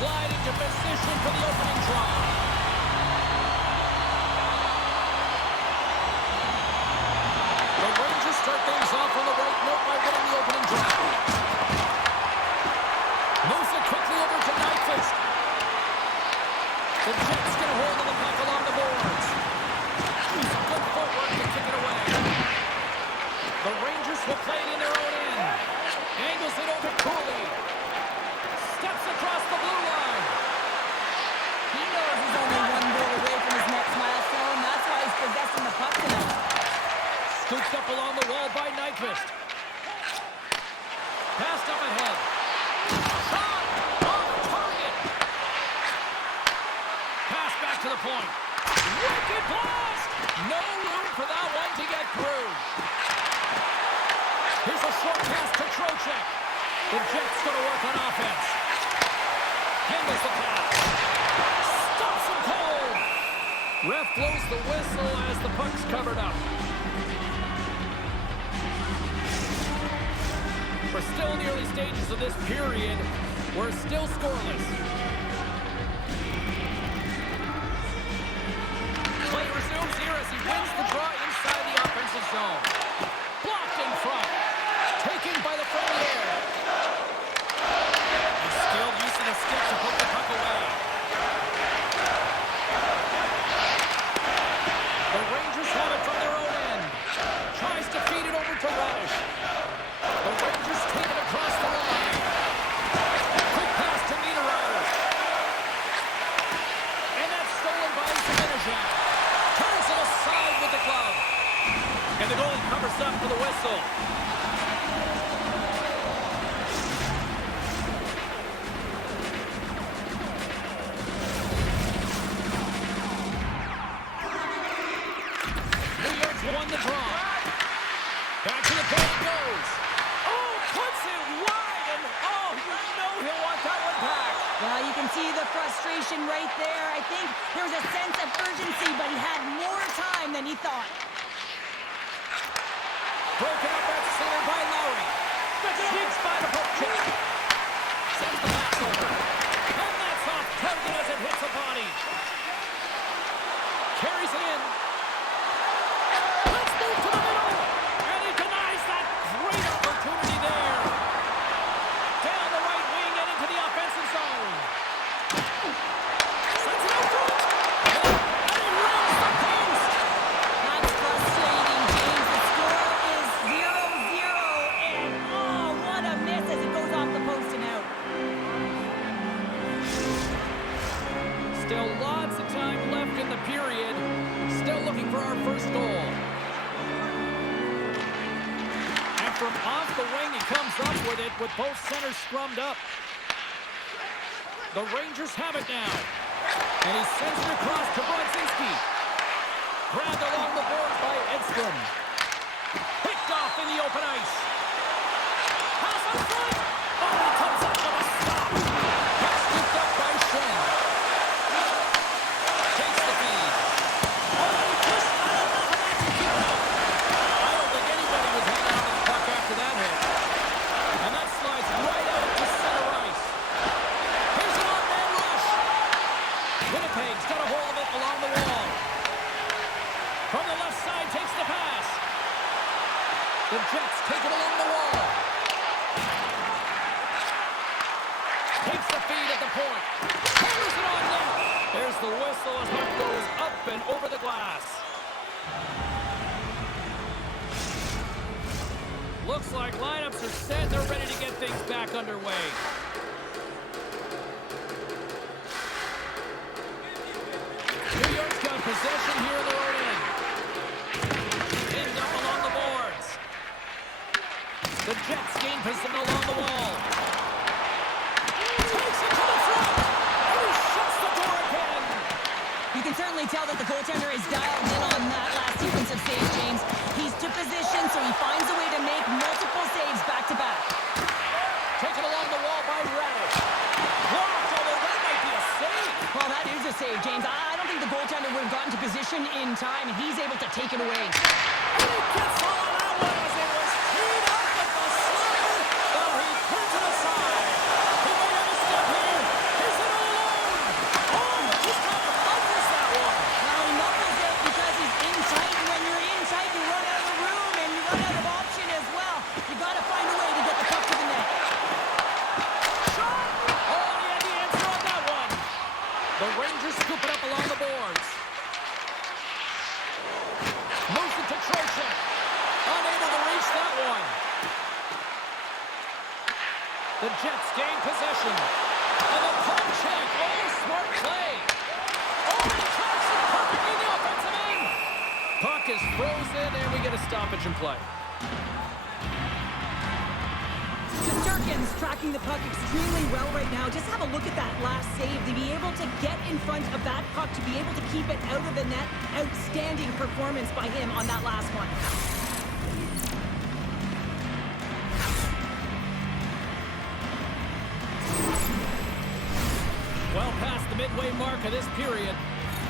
glide into position for the opening draw. The Rangers start things off on the right note by winning the opening draw. Moves it quickly over to Nyquist. The Jets get a hold of the puck along the boards. Some good footwork to kick it away. The Rangers will play it in their own end. Angles it over Cooley. Steps across the blue line. He knows he's only one goal away from his next milestone. That's why he's possessing the puck tonight. Scoops up along the wall by Nyquist. Passed up ahead. Shot! Off target! Pass back to the point. Wicked blast! No room for that one to get through. Here's a short pass to Trocheck. The Jets going to work on offense. Handles the pass. Stops him cold. Ref blows the whistle as the puck's covered up. We're still in the early stages of this period. We're still scoreless. Play resumes here as he wins the draw inside the offensive zone. Blocked in front. Taken by the Premier. He's skilled use of the stick to put the puck away. The Rangers have it from their own end. Tries to feed it over to Radish. The Rangers take it across the line. Quick pass to Niederreiter. And that's stolen by Zibanejad. Turns it aside with the glove. And the goalie covers up for the whistle. New York's won the draw. Back to the point it goes. Oh, puts it wide, and oh, you know he'll want that one back. Well, you can see the frustration right there. I think there was a sense of urgency, but he had more time than he thought. Broken up at center by Lowry. The cheeks by the poke check. Sends the pass over. And that's off target as it hits the body. Carries it in. Let's move to the middle. And he denies that great opportunity there. Down the right wing and into the offensive zone. Sends it out front. And he rings the post. That's frustrating, James. The score is 0-0, and oh, what a miss as it goes off the post and out. Still lots of time left in the period. Still looking for our first goal. And from off the wing, he comes up with it with both centers scrummed up. The Rangers have it now. And he sends it across to Brodzinski. Grabbed along the boards by Edstrom. Picked off in the open ice. Pass up front. Oh, he comes up with a stop. That's scooped up by Shen. Takes the feed. Oh, he pushed out of the net to keep it up. I don't think anybody was hanging on to the puck after that hit. And that slides right out to center ice. Here's an on-man rush. Winnipeg's got a hold of it along the wall. From the left side, takes the pass. The Jets take it along the wall. Takes the feed at the point. Hammers it on net. There's the whistle as puck goes up and over the glass. Looks like lineups are set. They're ready to get things back underway. New York's got possession here in their own end. Pinned up along the boards. The Jets gain position along the wall. Takes it to the front. And he shuts the door again. You can certainly tell that the goaltender is dialed in on that last sequence of saves, James. He's to position, so he finds a way to make multiple saves back-to-back. Taken along the wall by Radish. Blocked, although that might be a save. Well, that is a save, James. I don't think the goaltender would have gotten to position in time, and he's able to take it away. And he gets all that one as it was teed up with the slapper, though he turns it aside. He might have a step here. Here's an The Rangers scoop it up along the boards. Moves it to Trocheck. Unable to reach that one. The Jets gain possession. And the poke check. Oh, smart play. Oh, he tracks it perfectly in the offensive end. Puck is frozen, and we get a stoppage in play. Shesterkin's tracking the puck extremely well right now. Just have a look at that last save. To be able to get in front of that puck, to be able to keep it out of the net. Outstanding performance by him on that last one. Well past the midway mark of this period,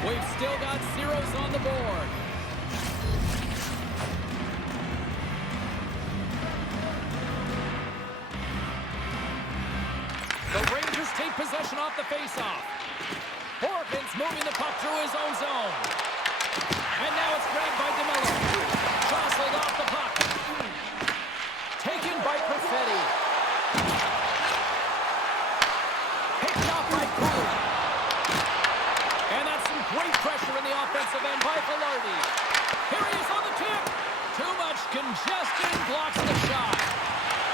we've still got zeros on the board. The Rangers take possession off the faceoff. Horkins moving the puck through his own zone. And now it's grabbed by DeMello. Jostled off the puck. Taken by Perfetti. Picked off by Cole. And that's some great pressure in the offensive end by Velarde. Here he is on the tip. Too much congestion blocks the shot.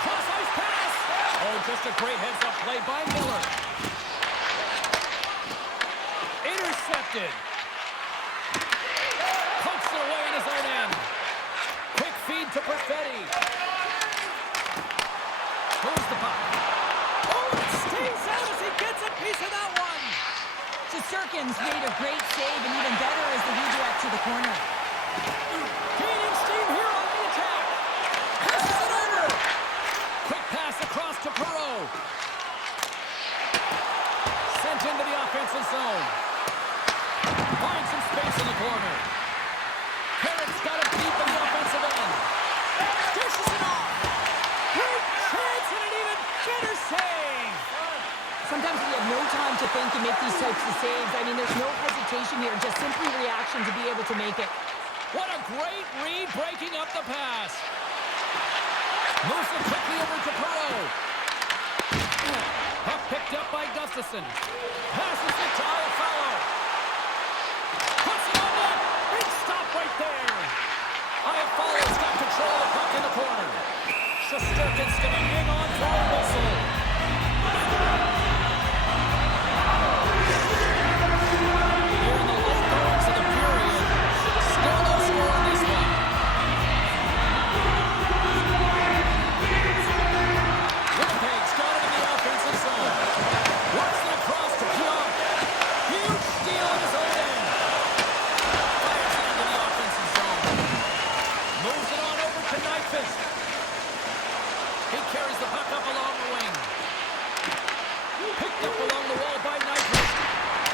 Cross-ice pass. Oh, just a great heads-up play by Miller. Intercepted. Pokes it away in his own end. Quick feed to Perfetti. Moves the puck. Oh, it stays out as he gets a piece of that one. Shesterkin's made a great save, and even better is the redirect to the corner. Gaining steam here on the attack. Passes it over. Quick pass across to Perreault. Sent into the offensive zone. Finds some space in the corner. Carrick's got it deep in the offensive end. Dishes it off. Great chance and an even better save. Sometimes we have no time to think and make these types of saves. I mean, there's no hesitation here, just simply reaction to be able to make it. What a great read breaking up the pass. Moves it quickly over to Perreault. Puck picked up by Gustafsson. Passes it to Iafallo. Puts it on net. Big stop right there. Iafallo's got control of the puck in the corner. Shesterkin's going to hang on for a whistle. Here in the late goings of the period. Still no score on this one. Winnipeg's got it in the offensive zone. Works it across to Pionk. Huge steal in his own end. Fires it into the offensive zone. Moves it on over to Nyquist. He carries the puck up along the wing. Picked up along the wall by Nyquist.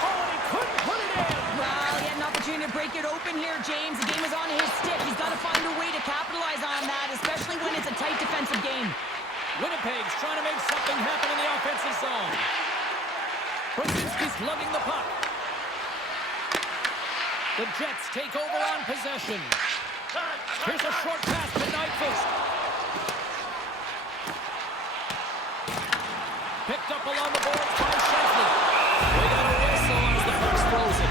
Oh, and he couldn't put it in. Well, he had an opportunity to break it open here, James. The game is on his stick. He's got to find a way to capitalize on that, especially when it's a tight defensive game. Winnipeg's trying to make something happen in the offensive zone. Brzezinski's lugging the puck. The Jets take over on possession. Here's a short pass to Nyquist. Picked up along the boards by Sheffield. We got a whistle as the puck's frozen.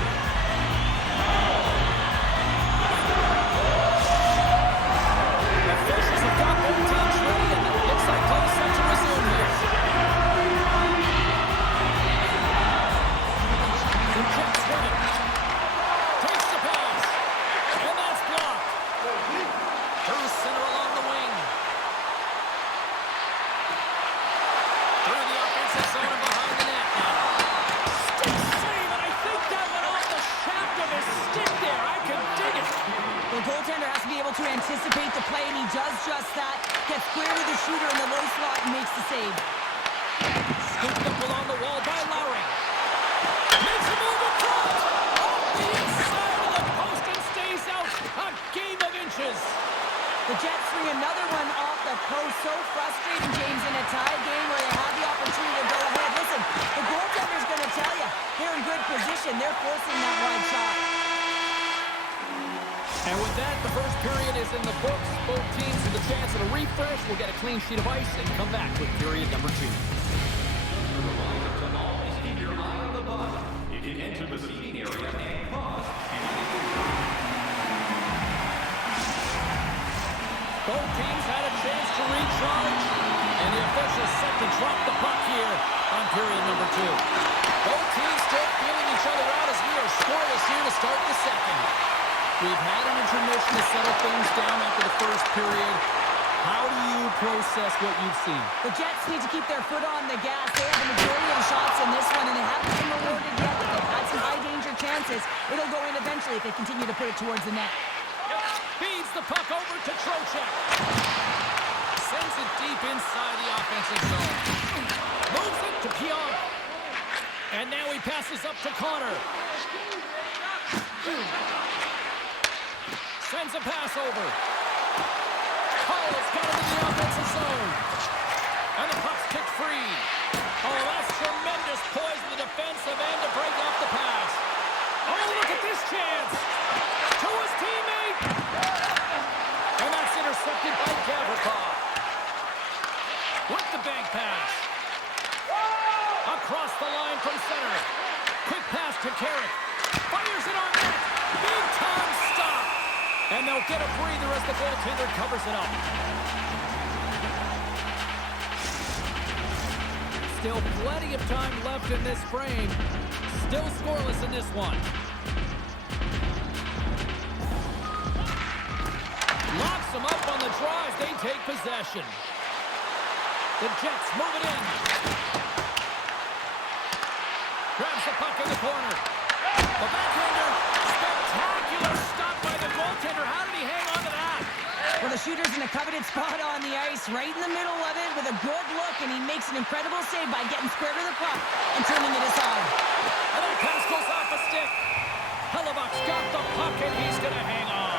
Officials have got both teams ready, and it looks like play is set to resume here. The Jets win it. Takes the pass. And that's blocked. Through center along the wing. Through the offensive zone and behind the net now. Stick save, and I think that went off the shaft of his stick there. I can dig it. The goaltender has to be able to anticipate the play, and he does just that. Gets square to the shooter in the low slot and makes the save. Scooped up along the wall by Lowry. Makes a move in front. Off the inside of the post and stays out. A game of inches. The Jets bring another one off the post. So frustrating, James, in a tie game where they have the opportunity to go ahead. Listen, the goaltender's going to tell you they're in good position. They're forcing that wide shot. And with that, the first period is in the books. Both teams with a chance at a refresh. We'll get a clean sheet of ice and come back with period number 2. Reminder to always keep your eye on the puck. If you can't Both teams had a chance to recharge, and the officials set to drop the puck here on period number 2. Both teams still feeling each other out as we are scoreless here to start the second. We've had an intermission to settle things down after the first period. How do you process what you've seen? The Jets need to keep their foot on the gas. They have the majority of the shots in this one, and they haven't been rewarded yet. But they've had some high-danger chances. It'll go in eventually if they continue to put it towards the net. Feeds the puck over to Trocheck. Sends it deep inside the offensive zone. Moves it to Pionk. And now he passes up to Connor. Sends a pass over. Hall's got it in the offensive zone. And the puck's kicked free. Oh, that's tremendous poise in the defensive end to break off the pass. Oh, look at this chance. To his teammate. And that's intercepted by Gavrikov. With the bank pass. Across the line from center. Quick pass to Carrick. Fires it on net. Big time stop. And they'll get a breather as the goaltender covers it up. Still plenty of time left in this frame. Still scoreless in this one. Locks them up on the drive. They take possession. The Jets move it in. Grabs the puck in the corner. The backhander. Spectacular stop by the goaltender. How did he hang on to that? Well, the shooter's in a coveted spot on the ice, right in the middle of it with a good look, and he makes an incredible save by getting square to the puck and turning it aside. And that pass goes off the stick. Hellebuck's got the puck, and he's going to hang on.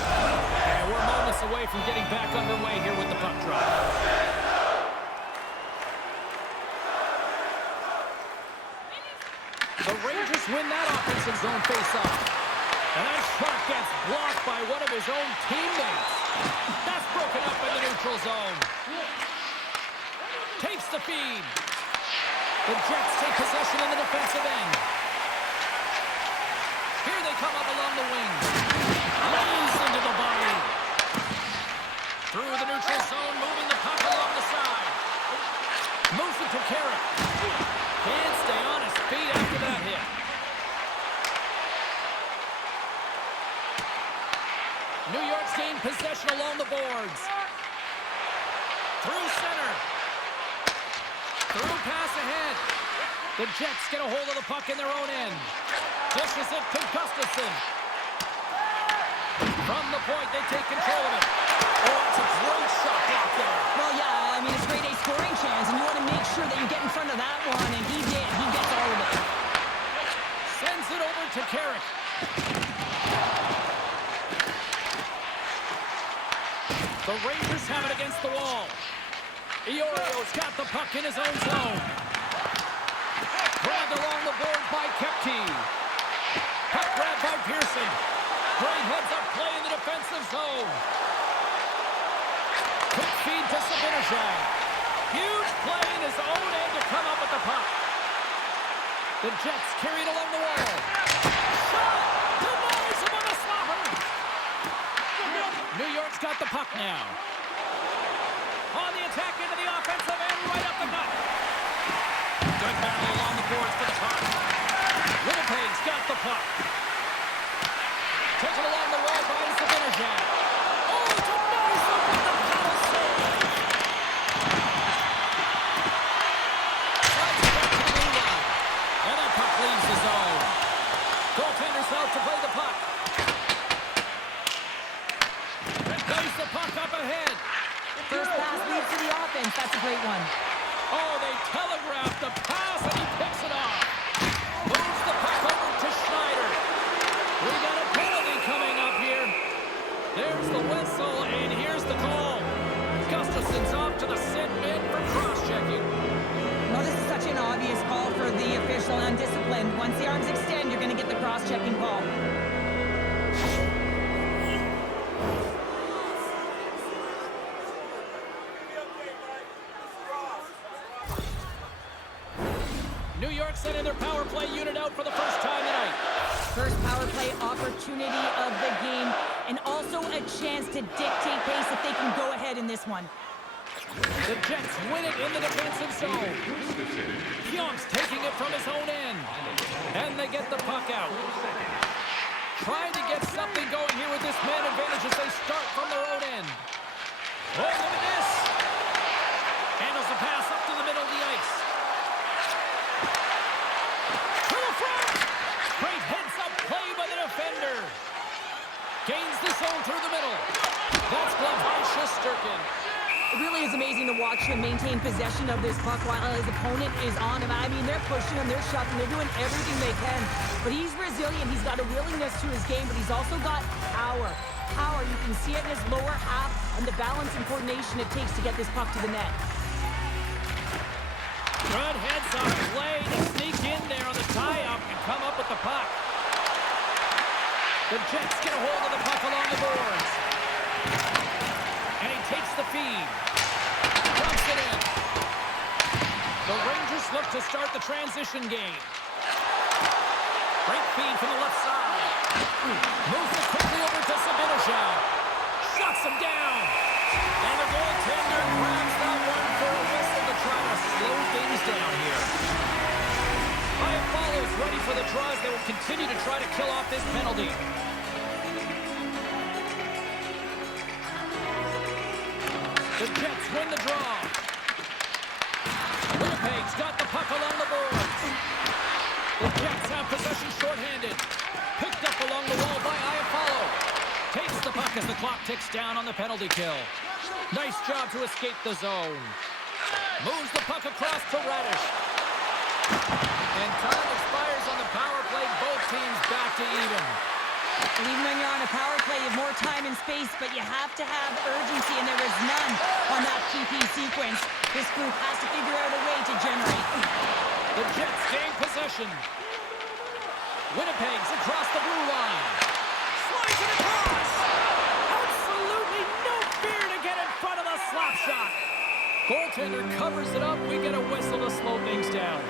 And we're moments away from getting back underway here with the puck drop. The Rangers win that offensive zone face-off. And that shot gets blocked by one of his own teammates. That's broken up in the neutral zone. Takes the feed. The Jets take possession in the defensive end. Here they come up along the wing. Lays into the body. Through the neutral zone, moving the puck along the side. Moves it to Carrick. Can't stay on his feet after that hit. New York's gained possession along the boards. Through center. Through pass ahead. The Jets get a hold of the puck in their own end. Dishes it to Gustafsson. From the point, they take control of it. Oh, it's a great shot block there. Well, yeah, I mean, it's grade A scoring chance, and you want to make sure that you get in front of that one, and he did. He gets all of it. Sends it over to Carrick. The Rangers have it against the wall. Iorio's got the puck in his own zone. Grabbed along the board by Kepke. Puck grabbed by Pearson. Great heads-up play in the defensive zone. Quick feed to Sabinajad. Huge play in his own end to come up with the puck. The Jets carried along the wall. Shot! Denies him on a slapper! New York's got the puck now. On the attack into the offensive end, right up the gut. Good battle along the boards for the puck. Winnipeg's got the puck. Taken along the wall by Sabinajad. Oh, denies him with the paddle save. Slides it back to the blue line. And that puck leaves the zone. Goaltender's out to play the puck. Plays the puck up ahead. First pass leads to the offense. That's a great one. Oh, they telegraphed the pass, and he picks it off. Moves the puck over to Schneider. We got a penalty coming up here. There's the whistle, and here's the call. Gustafsson's off to the sit mid for cross-checking. Well, this is such an obvious call for the official, undisciplined. Once the arms extend, you're going to get the cross-checking call. New York sending their power play unit out for the first time tonight. First power play opportunity of the game, and also a chance to dictate pace if they can go ahead in this one. The Jets win it in the defensive zone. Young's taking it from his own end. And they get the puck out. Trying to get something going here with this man advantage as they start from their own end. Oh, look at this. Handles the pass up to the middle of the ice. To the front. Great heads-up play by the defender. Gains the zone through the middle. That's gloved by Shesterkin. It really is amazing to watch him maintain possession of this puck while his opponent is on him. I mean, they're pushing him, they're shoving, they're doing everything they can. But he's resilient. He's got a willingness to his game, but he's also got power. Power, you can see it in his lower half and the balance and coordination it takes to get this puck to the net. Good heads-up play to sneak in there on the tie-up and come up with the puck. The Jets get a hold of the puck along the boards. And he takes the feed. Dumps it in. The Rangers look to start the transition game. Great feed from the left side. Moves it quickly over to Zibanejad. Shuts him down. And the goaltender grabs that one for a whistle to try to slow things down here. Hyatt follows, ready for the draws. They will continue to try to kill off this penalty. The Jets win the draw. Winnipeg's got the puck along the boards. The Jets have possession shorthanded. Picked up along the wall by Iafallo. Takes the puck as the clock ticks down on the penalty kill. Nice job to escape the zone. Moves the puck across to Radish. And time expires on the power play. Both teams back to even. And even when you're on a power play, you have more time and space, but you have to have urgency, and there is none on that PP sequence. This group has to figure out a way to generate. The Jets gain possession. Winnipeg's across the blue line. Slides it across. Absolutely no fear to get in front of the slap shot. Goaltender covers it up. We get a whistle to slow things down.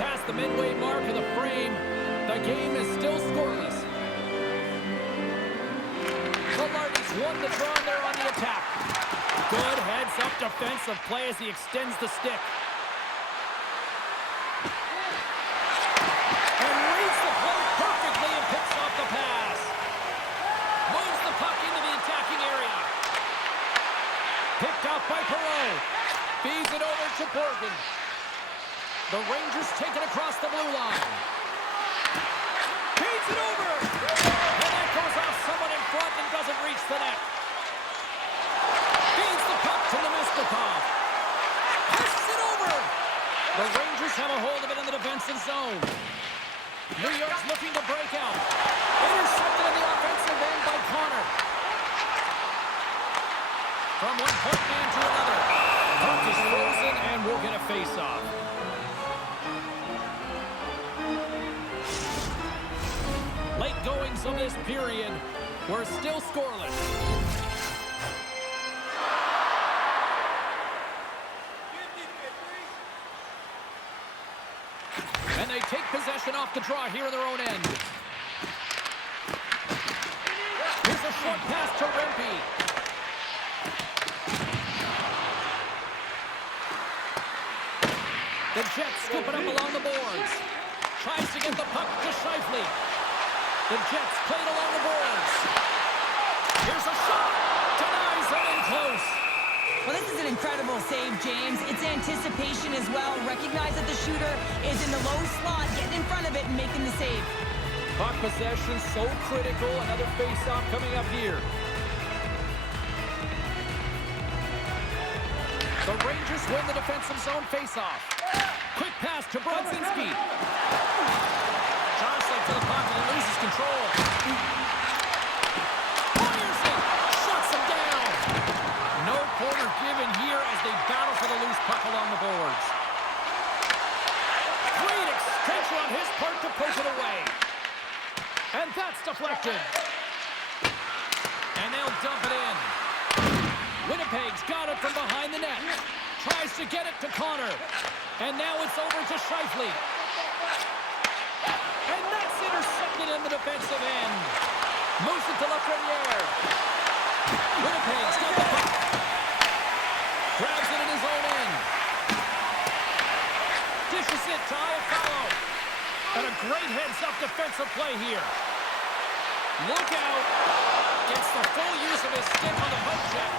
Past the midway mark of the frame, the game is still scoreless. The Lardies won the draw, and they're on the attack. Good heads-up defensive play as he extends the stick. And reads the play perfectly and picks off the pass. Moves the puck into the attacking area. Picked off by Perreault. Feeds it over to Borgen. The Rangers take it across the blue line. Feeds it over. And that goes off someone in front and doesn't reach the net. Feeds the puck to Nemestikov. Pushes it over. The Rangers have a hold of it in the defensive zone. New York's looking to break out. Intercepted in the offensive end by Connor. From one point man to another. Puck is frozen and we'll get a face-off. Late goings of this period, we're still scoreless. And they take possession off the draw here in their own end. Here's a short pass to Rempe. The Jets scoop it up along the boards. Tries to get the puck to Scheifele. The Jets played along the boards. Here's a shot. Denies it in close. Well, this is an incredible save, James. It's anticipation as well. Recognize that the shooter is in the low slot, getting in front of it and making the save. Puck possession so critical. Another face-off coming up here. The Rangers win the defensive zone face-off. Quick pass to Brodzinski. Jostling to the puck and he loses control. Fires it. Shuts him down. No corner given here as they battle for the loose puck along the boards. Great extension on his part to push it away. And that's deflected. And they'll dump it in. Winnipeg's got it from behind the net. Tries to get it to Connor. And now it's over to Scheifele. And that's intercepted in the defensive end. Moves it to Lafreniere. Winnipeg's got the puck. Grabs it in his own end. Dishes it to Iafallo. And a great heads-up defensive play here. Look out. Gets the full use of his stick on the poke check.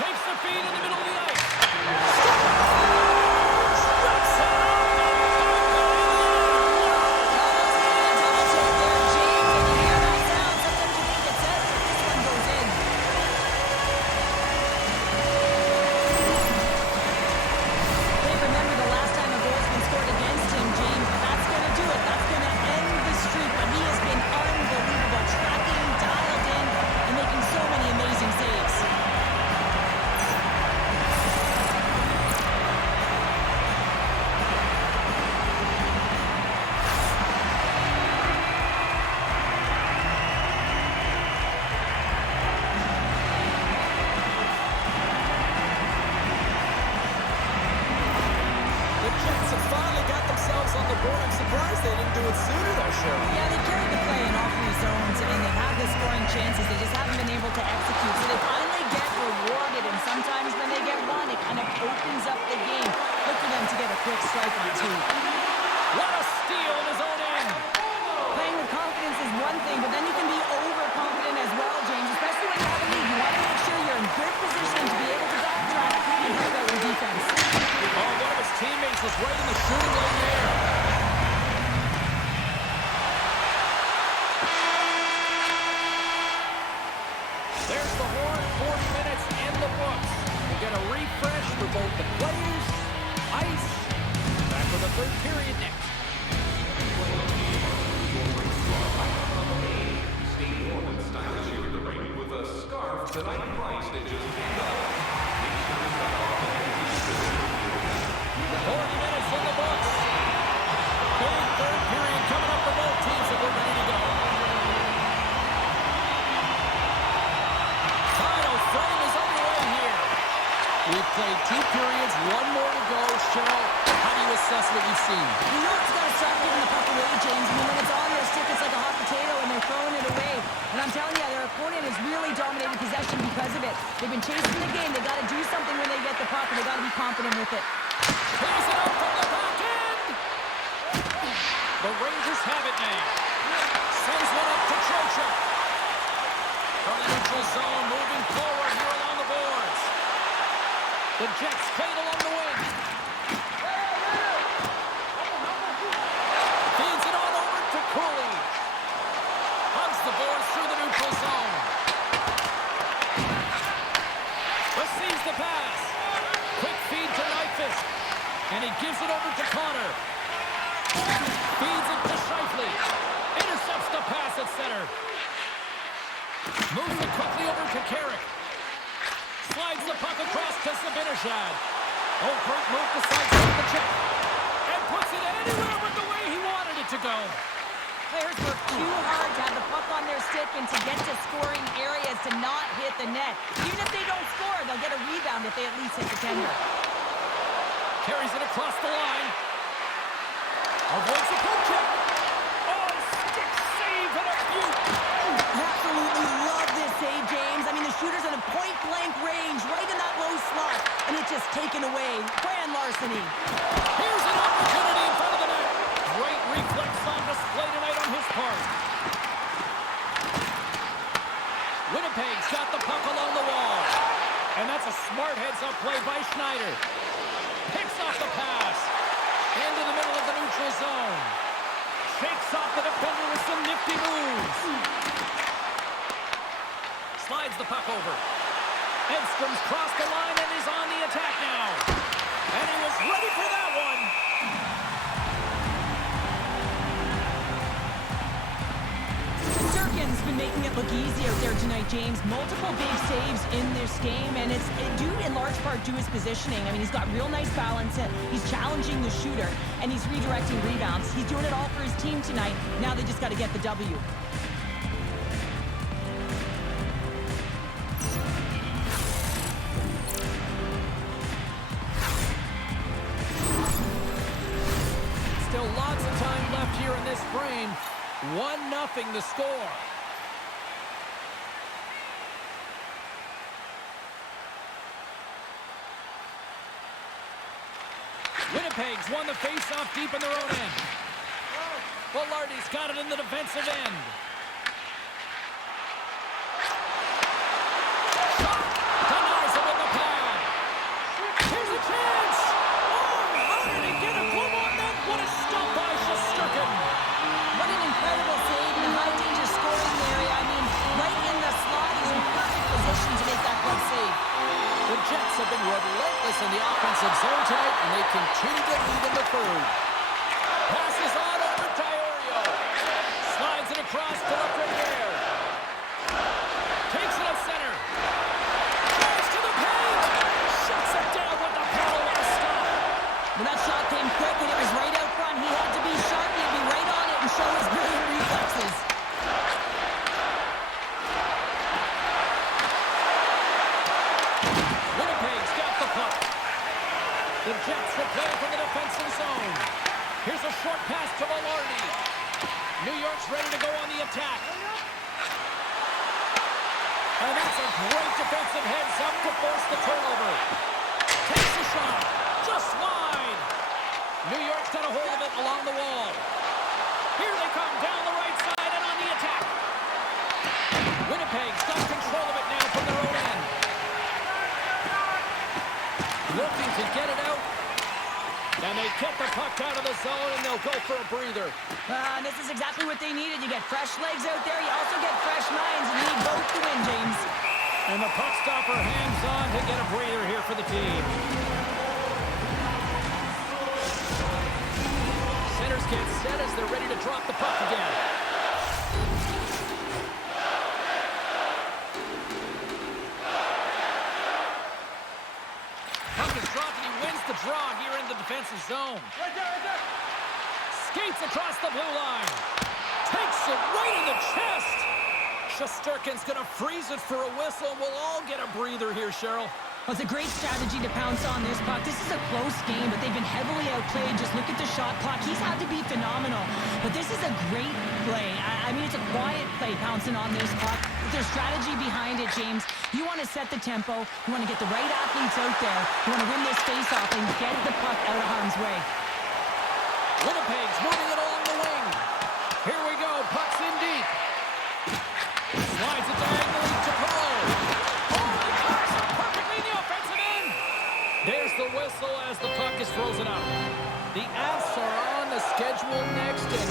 Takes the feed in the middle of the ice. Strikes it out. Chances. They just haven't been able to execute. So they finally get rewarded, and sometimes when they get one, it kind of opens up the game. Look for them to get a quick strike on two. What a steal in his own end. Playing with confidence is one thing, but then you can be overconfident as well, James, especially when you have a lead. You want to make sure you're in good position to be able to backtrack and help out your defense. Oh, one of his teammates was right in the shooting lane there. There's the horn, 40 minutes in the books. We get a refresh for both the players, ice. Back for the third period next. Steve Norman stylish here in the ring with a scarf tonight price that just came up. 40 minutes in the books. Big third period coming up for both teams, and we're ready to go. Final frame is underway here. We've played 2 periods, 1 more to go. Cheryl, how do you assess what you've seen? You know it's got to stop giving the puck away, James. I mean, when it's on their stick, it's like a hot potato, and they're throwing it away. And I'm telling you, their opponent has really dominated possession because of it. They've been chasing the game. They got to do something when they get the puck, and they got to be confident with it. Plays it out from the back end. The Rangers have it now. Sends one up to Trocheck. From the neutral zone, moving forward here along the boards. The Jets played along the wing. Feeds it on over to Cooley. Hugs the boards through the neutral zone. Receives the pass. Quick feed to Nyquist. And he gives it over to Connor. Feeds it to Scheifele. Intercepts the pass at center. Moves it quickly over to Carrick. Slides the puck across to Zibanejad. Oh, great move to sidestep the check. And puts it anywhere but the way he wanted it to go. Players work too hard to have the puck on their stick and to get to scoring areas to not hit the net. Even if they don't score, they'll get a rebound if they at least hit the tender. Carries it across the line. Avoids the poke check. Oh, stick save and a beaut. Absolutely love this save, James. I mean, the shooter's in a point-blank range, right in that low slot, and it's just taken away. Grand larceny. Here's an opportunity in front of the net. Great reflex on display tonight on his part. Winnipeg's got the puck along the wall. And that's a smart heads-up play by Schneider. Picks off the pass. Into the middle of the neutral zone. Shakes off the defender with some nifty moves. Slides the puck over. Edstrom's crossed the line and is on the attack now. And he was ready for that one. Durkin's been making it look easy out there tonight, James. Multiple big saves in this game, and it's due in large part to his positioning. I mean, he's got real nice balance. He's challenging the shooter, and he's redirecting rebounds. He's doing it all for his team tonight. Now they just got to get the W. frame. 1-0 the score. Winnipeg's won the face-off deep in their own end. Velarde's got it in the defensive end. Denies it with the pad. Here's a chance. Oh, how did he get a glove on that? What a stop by Shesterkin. What an incredible save in a high-danger scoring area. I mean, right in the slot. He's in perfect position to make that glove save. The Jets have been relentless in the offensive zone tonight, and they continue to lead in the third. Passes on over Diorio. Slides it across to the Premier. Takes it up center. Drives to the paint. Shuts it down with the paddle and a stop. When that shot came quick and it was right out front, he had to be sharp. He had to be right on it and show his brilliant reflexes. Winnipeg's got the puck. The Jets will play from the defensive zone. Here's a short pass to Velarde. New York's ready to go on the attack. And that's a great defensive heads-up to force the turnover. Takes a shot. Just wide. New York's got a hold of it along the wall. Here they come down the right side and on the attack. Winnipeg's got control of it now from their own end. Looking to get it out. And they get the puck out of the zone, and they'll go for a breather. And this is exactly what they needed. You get fresh legs out there. You also get fresh minds. You need both to win, James. And the puck stopper hangs on to get a breather here for the team. Centers get set as they're ready to drop the puck again. Puck is dropped, and he wins the draw here in the defensive zone. Right there. Skates across the blue line. Takes it right in the chest. Shesterkin's going to freeze it for a whistle. We'll all get a breather here, Cheryl. Well, it's a great strategy to pounce on this puck. This is a close game, but they've been heavily outplayed. Just look at the shot clock. He's had to be phenomenal. But this is a great play. I mean, it's a quiet play pouncing on this puck. But there's strategy behind it, James. You want to set the tempo. You want to get the right athletes out there. You want to win this face-off and get the puck out of harm's way. Winnipeg's moving it along the wing. Here we go. Puck's in deep. Slides it diagonally to Perreault. Oh, he covers it perfectly in the offensive end. There's the whistle as the puck is frozen up. The Avs are on the schedule next, and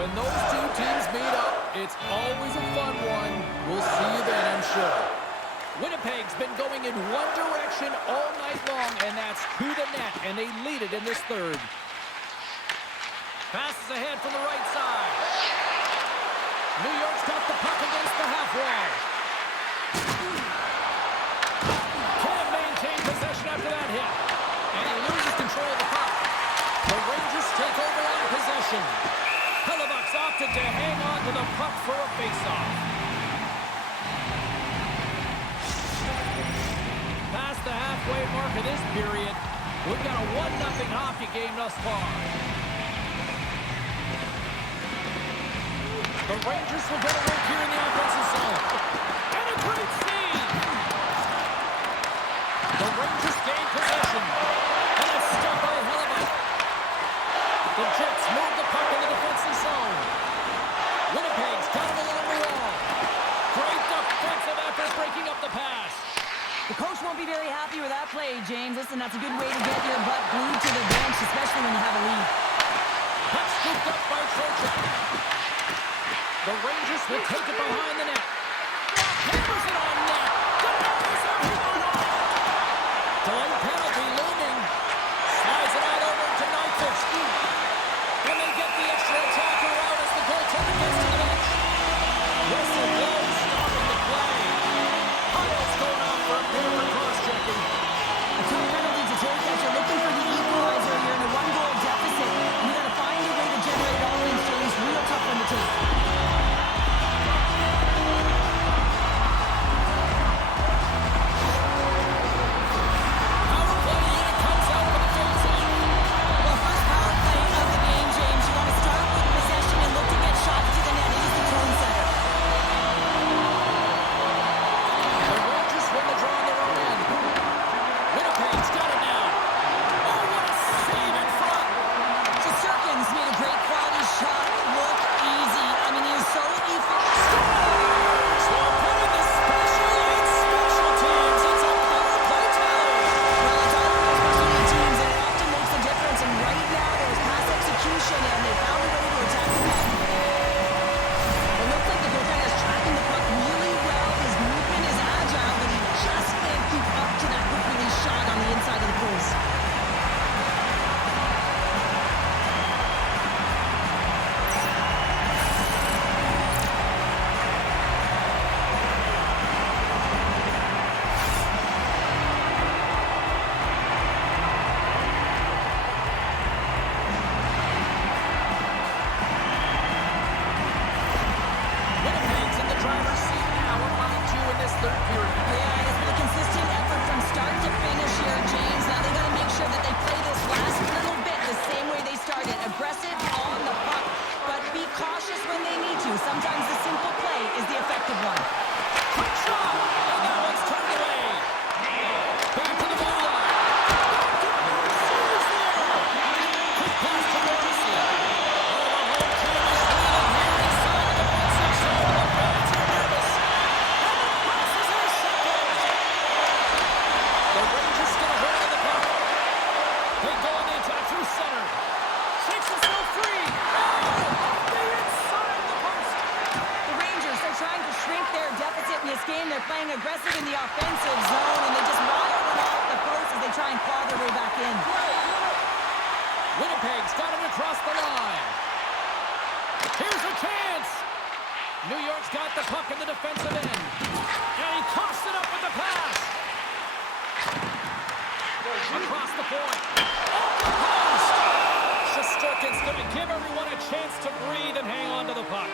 when those two teams meet up, it's always a fun one. We'll see you then, I'm sure. Winnipeg's been going in one direction all night long, and that's to the net, and they lead it in this third. Passes ahead from the right side. New York's got the puck against the half wall. Can't maintain possession after that hit. And he loses control of the puck. The Rangers take over on possession. Hellebuck's opted to hang on to the puck for a faceoff. Past the halfway mark of this period, we've got a 1-0 hockey game thus far. The Rangers will get a work here in the offensive zone. And a great save! The Rangers gain possession. And it's stopped by Hellebuck. The Jets move the puck in the defensive zone. Winnipeg's got him along the wall. Great defensive effort breaking up the pass. The coach won't be very happy with that play, James. Listen, that's a good way to get your butt glued to the bench, especially when you have a lead. Puck scooped up by Trocheck. The Rangers will take it behind the net. Hammers it on net. Denies everyone off. Delayed penalty looming. Slides it out over to Nyquist. And they get the extra attacker out as the goaltender gets to the bench. Whistle blows, stopping the play. Huddle's going off for a pair for cross-checking. A tough penalty to take as you're looking for the equalizer. You're in a one-goal deficit. You got to find a way to generate offense, James. Real tough one to take. Power Winnipeg's got it across the line. Here's a chance. New York's got the puck in the defensive end. And he coughs it up with the pass. Across the point. Off the post. Shesterkin's going to give everyone a chance to breathe and hang on to the puck.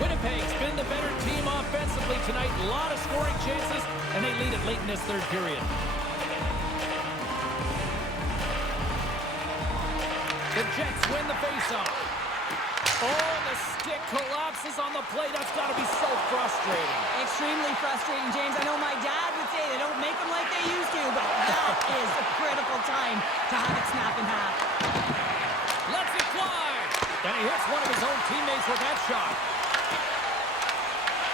Winnipeg's been the better team offensively tonight. A lot of scoring chances, and they lead it late in this third period. The Jets win the faceoff. Oh, the stick collapses on the play. That's got to be so frustrating. Extremely frustrating, James. I know my dad would say they don't make them like they used to, but that is a critical time to have it snap in half. Lets it fly. And he hits one of his own teammates with that shot.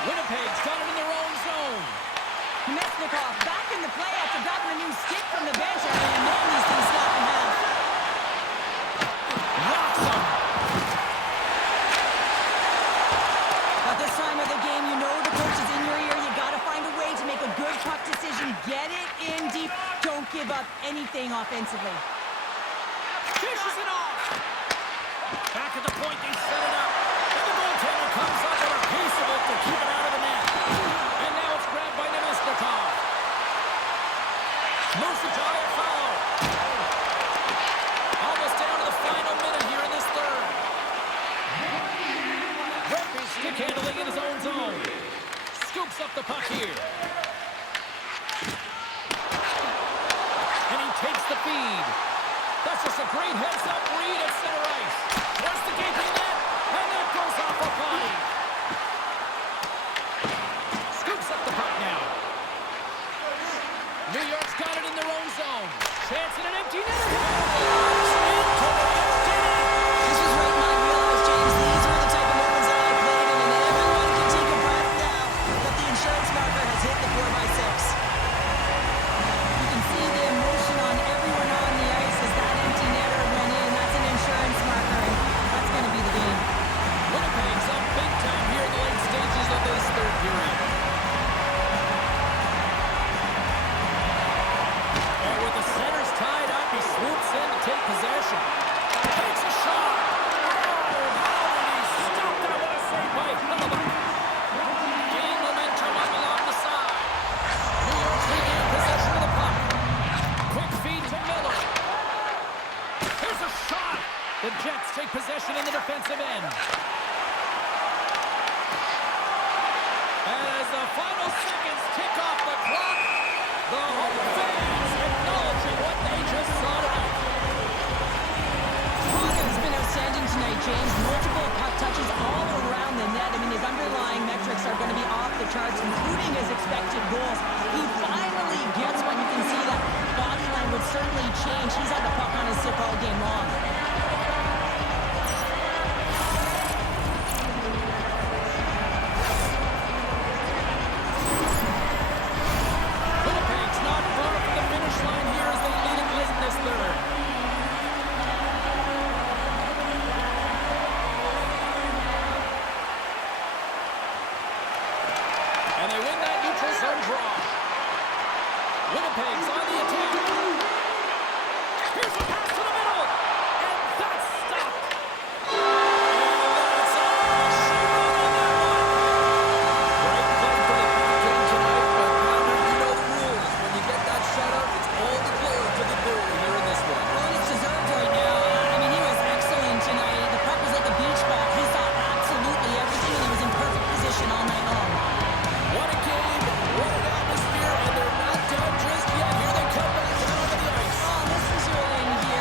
Winnipeg's got it in their own zone. Mesnikov back in the play after grabbing a new stick from the bench. And man, these things snap in half. Rocks him. At this time of the game, you know the coach is in your ear. You got to find a way to make a good puck decision. Get it in deep. Don't give up anything offensively. Dishes it off. Back at the point, they set it up. And the goaltender comes up with a piece of it to keep it out of the net. And now it's grabbed by Nemesnikov. Moves it to follow. Almost down to the final minute here in this third. Murphy stick handling in his own zone. Scoops up the puck here. And he takes the feed. That's just a great heads-up read at center ice. There's the gaping net, and that goes off a body. Scoops up the puck now. New York's got it in their own zone. Chance in an empty net. This was right in my wheelhouse, James. These were the type of moments that I played in, and everyone can take a breath now that the insurance marker has hit the 4x6. You can see the emotion on everyone on the ice as that empty netter went in. That's an insurance marker, and that's going to be the game. Winnipeg's up big time here in the late stages of this third period. And with the centers tied up, he swoops in to take possession. Takes a shot. Oh, how did he stop that? What a save by Sullivan. Gain momentum up along the side. New York's regained possession of the puck. Quick feed to Miller. Here's a shot. The Jets take possession in the defensive end. As the final seconds tick off the clock, the home fans acknowledging what they just saw tonight. Hagen's been outstanding tonight, James. Multiple puck touches all around the net. I mean, his underlying metrics are going to be off the charts, including his expected goals. He finally gets one. You can see that body language certainly changed. He's had the puck on his stick all game long. Winnipeg's not far from the finish line here as they lead it late in this third. And they win that neutral zone draw. Winnipeg's on the attack. Here's a pass to the middle. And that's stopped. And that's all she wrote on that one. Great play for the captain tonight, but Pounder, you know the rules. When you get that shutout, it's all the glory to the goalie here in this one. Well, it's deserved right now. I mean, he was excellent tonight. The puck was like a beach ball. He saw absolutely everything, and he was in perfect position all night long. What a game, what an atmosphere, and they're not done just yet. Here they come back out onto the ice. Oh, this is your end here.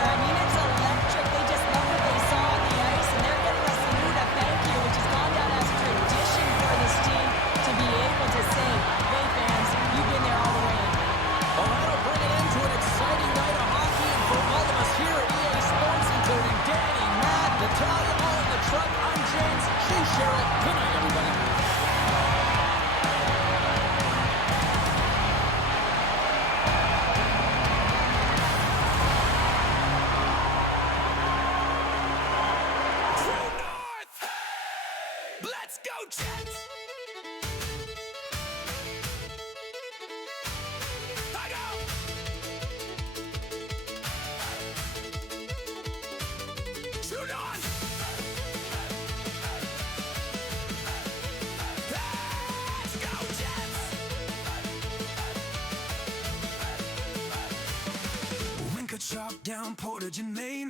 Chop down Portage and Maine.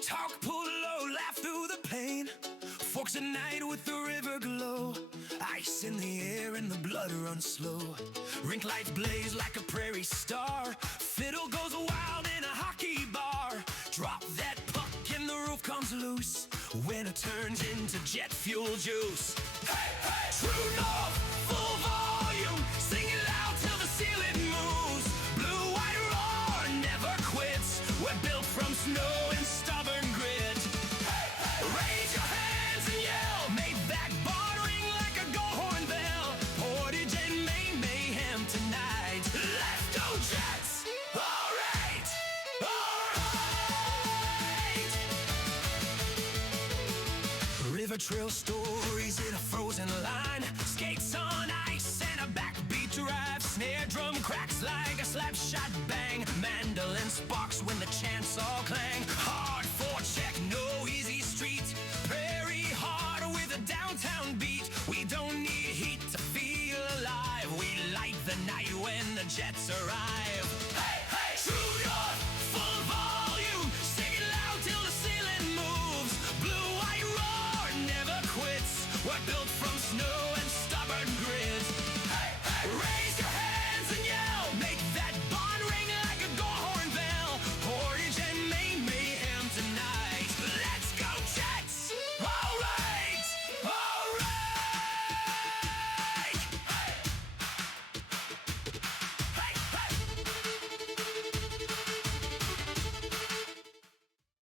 Talk, pull low, laugh through the pain. Forks at night with the river glow. Ice in the air and the blood runs slow. Rink lights blaze like a prairie star. Fiddle goes wild in a hockey bar. Drop that puck and the roof comes loose. When it turns into jet fuel juice. Hey, hey! True North, full volume. Sing it loud till the ceiling moves. Blue, white roar, never quits. We're built from snow and stubborn grit. Hey, hey! Raise your hands and yell. Make that barn ring like a go horn bell. Portage and Maine mayhem tonight. Let's go Jets! All right! All right! River trail stories in a frozen line. Skates on ice and a backbeat drive. Snare drum cracks like a slap shot bang. Mandolin sparks when the chants all clang. Hard forecheck, no easy street. Prairie hard with a downtown beat. We don't need heat to feel alive. We light the night when the Jets arrive. Hey, hey! True North, full volume. Sing it loud till the ceiling moves. Blue, white roar, never quits. We're built from snow